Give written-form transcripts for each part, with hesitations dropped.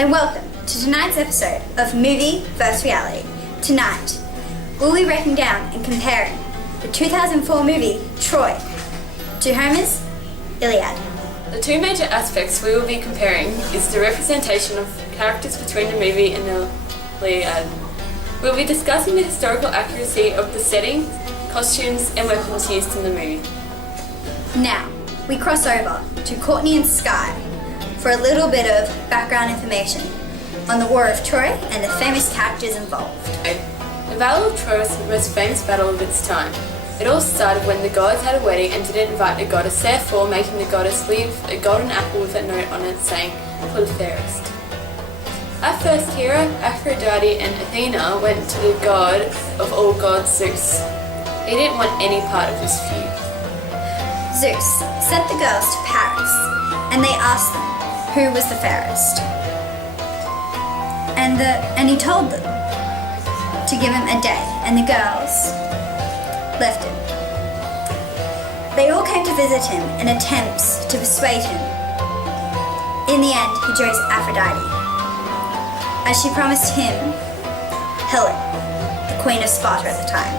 and welcome to tonight's episode of Movie vs. Reality. Tonight, we'll be breaking down and comparing the 2004 movie Troy to Homer's Iliad. The two major aspects we will be comparing is the representation of characters between the movie and the Iliad. We'll be discussing the historical accuracy of the settings, costumes and weapons used in the movie. Now, we cross over to Courtney and Sky for a little bit of background information on the War of Troy and the famous characters involved. The Battle of Troy was the most famous battle of its time. It all started when the gods had a wedding and didn't invite the goddess, therefore making the goddess leave a golden apple with a note on it saying, "For the fairest." Our first hero, Aphrodite and Athena, went to the god of all gods, Zeus. He didn't want any part of this feud. Zeus sent the girls to Paris and they asked them who was the fairest. And he told them to give him a day, and the girls left him. They all came to visit him in attempts to persuade him. In the end, he chose Aphrodite, as she promised him Helen, the queen of Sparta at the time.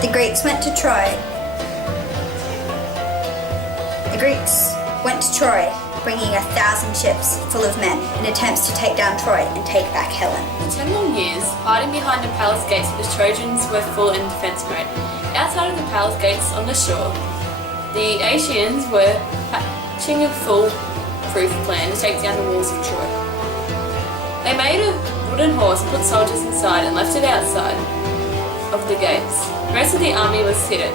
The Greeks went to Troy, bringing 1,000 ships full of men in attempts to take down Troy and take back Helen. For 10 long years, hiding behind the palace gates, the Trojans were full in defense mode. Outside of the palace gates on the shore, the Achaeans were hatching a foolproof plan to take down the walls of Troy. They made a wooden horse, put soldiers inside and left it outside of the gates. The rest of the army was hidden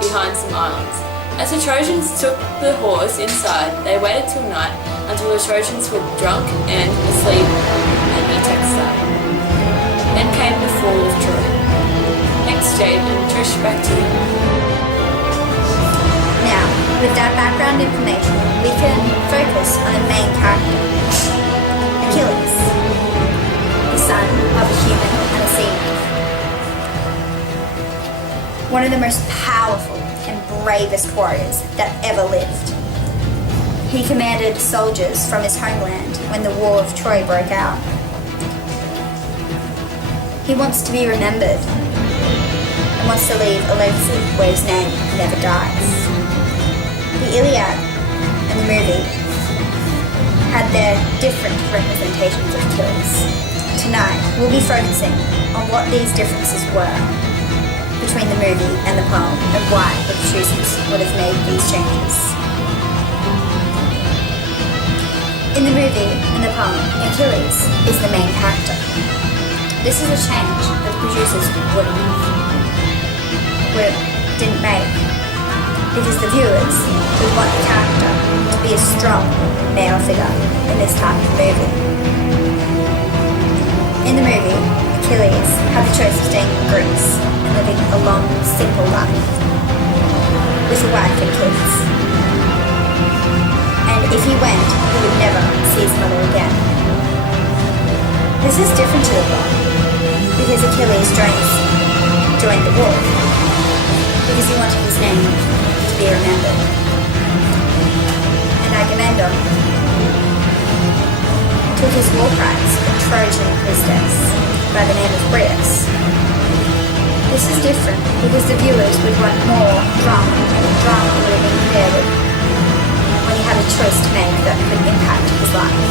behind some islands. As the Trojans took the horse inside, they waited till night until the Trojans were drunk and asleep and the attack started. Then came the fall of Troy. Thanks Jade and Trish, back to you. Now, with that background information, we can focus on the main character, Achilles, the son of a human and a sea nymph. One of the most powerful and bravest warriors that ever lived. He commanded soldiers from his homeland when the War of Troy broke out. He wants to be remembered and wants to leave a legacy where his name never dies. The Iliad and the movie had their different representations of Achilles. Tonight, we'll be focusing on what these differences were between the movie and the poem and why the producers would have made these changes. In the movie and the poem, Achilles is the main character. This is a change that the producers didn't make, because the viewers would want the character to be a strong male figure in this type of movie. In the movie, Achilles had the choice of staying in Greece and living a long, simple life with a wife and kids. And if he went, he would never see his mother again. This is different to the plot, because Achilles joined the war, because he wanted his name to be remembered. And Agamemnon took his war prize, a Trojan priestess by the name of Brias. This is different because the viewers would want more drama, and drama would have been created when he had a choice to make that could impact his life.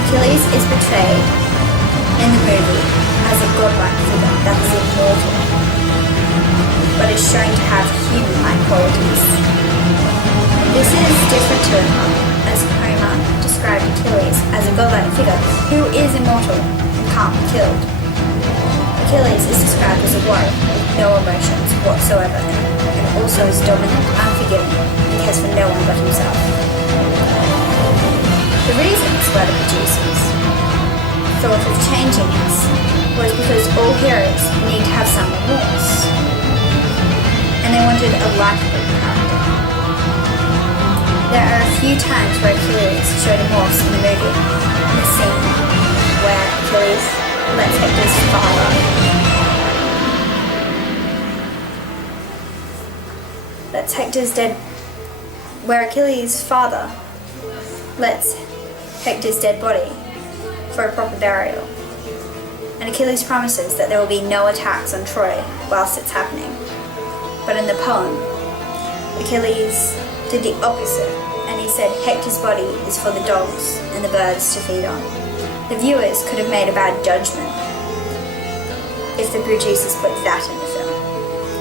Achilles is portrayed in the movie as a godlike figure that is immortal, but is shown to have human-like qualities. This is different to the poem, as Homer described Achilles as a godlike figure who is immortal and can't be killed. Achilles is described as a warrior with no emotions whatsoever, and also is dominant, unforgiving, and cares for no one but himself. The reasons why the producers thought of changing this was because all heroes need to have some remorse, and they wanted a likable character. There are a few times where Achilles showed remorse in the movie, in a scene where Achilles lets Hector's father where Achilles' father lets Hector's dead body for a proper burial. And Achilles promises that there will be no attacks on Troy whilst it's happening. But in the poem, Achilles did the opposite, and he said Hector's body is for the dogs and the birds to feed on. The viewers could have made a bad judgment if the producers put that in the film.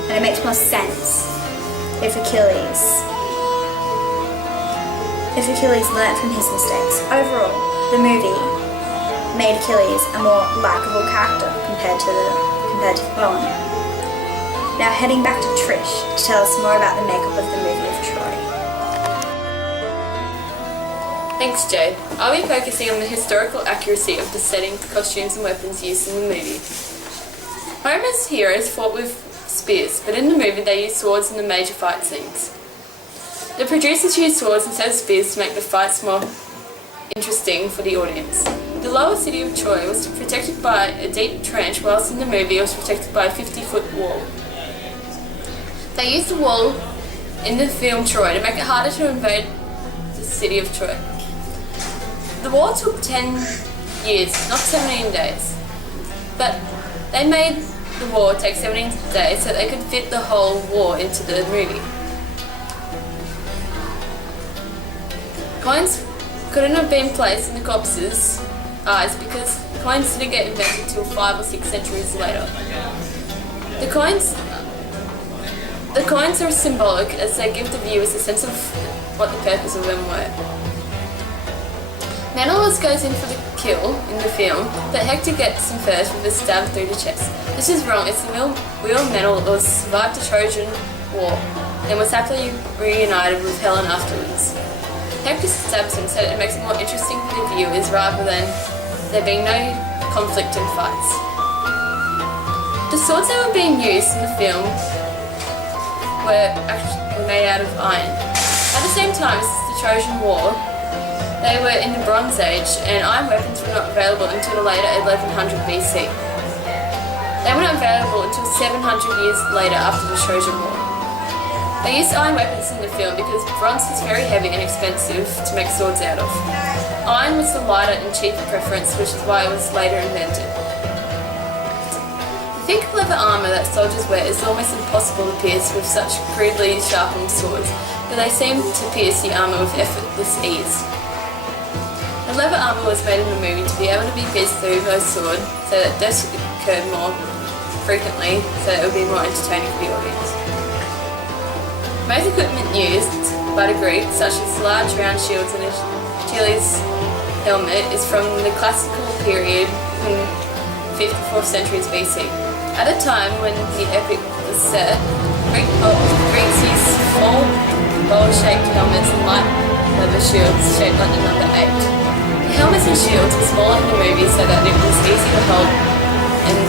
And it makes more sense if Achilles learnt from his mistakes. Overall, the movie made Achilles a more likeable character compared to the poem. Now heading back to Trish to tell us more about the makeup of the movie of Troy. Thanks, Jade. I'll be focusing on the historical accuracy of the setting, costumes and weapons used in the movie. Homer's heroes fought with spears, but in the movie they used swords in the major fight scenes. The producers used swords instead of spears to make the fights more interesting for the audience. The lower city of Troy was protected by a deep trench, whilst in the movie it was protected by a 50-foot wall. They used the wall in the film Troy to make it harder to invade the city of Troy. The war took 10 years, not 17 days. But they made the war take 17 days so they could fit the whole war into the movie. Coins couldn't have been placed in the corpses' eyes because coins didn't get invented until 5 or 6 centuries later. The coins are symbolic as they give the viewers a sense of what the purpose of them were. Menelaus goes in for the kill in the film, but Hector gets him first with a stab through the chest. This is wrong, as the real Menelaus survived the Trojan War and was happily reunited with Helen afterwards. Hector stabs him so that it makes it more interesting for the viewers rather than there being no conflict and fights. The swords that were being used in the film were made out of iron. At the same time as the Trojan War, they were in the Bronze Age and iron weapons were not available until the later 1100 BC. They were not available until 700 years later after the Trojan War. They used iron weapons in the film because bronze was very heavy and expensive to make swords out of. Iron was the lighter and cheaper preference, which is why it was later invented. The thick leather armour that soldiers wear is almost impossible to pierce with such crudely sharpened swords, but they seem to pierce the armour with effortless ease. The leather armour was made in the movie to be able to be pierced through by a sword so that deaths occurred more frequently, so that it would be more entertaining for the audience. Most equipment used by the Greeks, such as large round shields and Achilles' helmet, is from the classical period in 5th to 4th centuries BC. At a time when the epic was set, Greeks used small, bowl-shaped helmets and light leather shields shaped like the number 8. The helmets and shields were smaller in the movie so that it was easy to hold and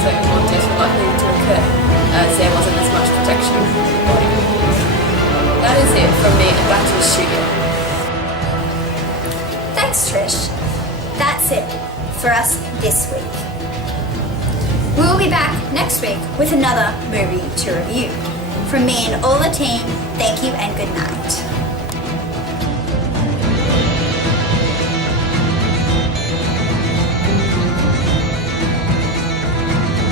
so more deaths were likely to occur, as there wasn't as much protection for the body. That is it from me and back to the studio. Thanks, Trish. That's it for us this week. We will be back next week with another movie to review. From me and all the team, thank you and good night.